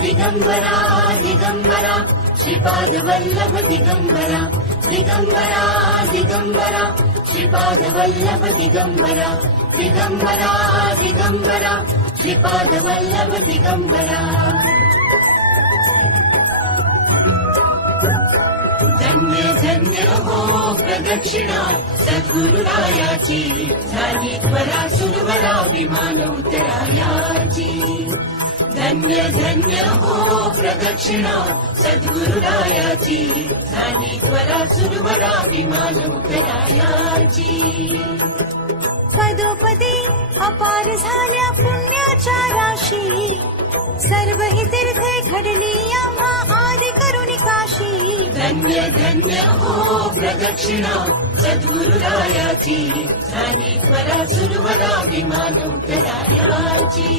दिगंबरा दिगंबरा श्रीपाद वल्लभ दिगंबरा दिगंबरा दिगंबरा श्रीपाद वल्लभ दिगंबरा दिगंबरा दिगंबरा श्रीपाद वल्लभ दिगंबरा धन्य धन्य हो प्रदक्षिणा सद्गुरुरायाची झाली त्वरा सुरवरा विमान उतरायाची धन्य धन्य हो प्रदक्षिणा सद्गुरुरायाची झाली त्वरा सुरवरा विमान उतरायाची पदोपदी अपार झाल्या पुण्याच्या राशी सर्व ही तीर्थे घडली आम्हा आदि करुणी काशी धन्य धन्य हो प्रदक्षिणा सद्गुरुरायाची झाली त्वरा सुरवरा विमान उतरायाची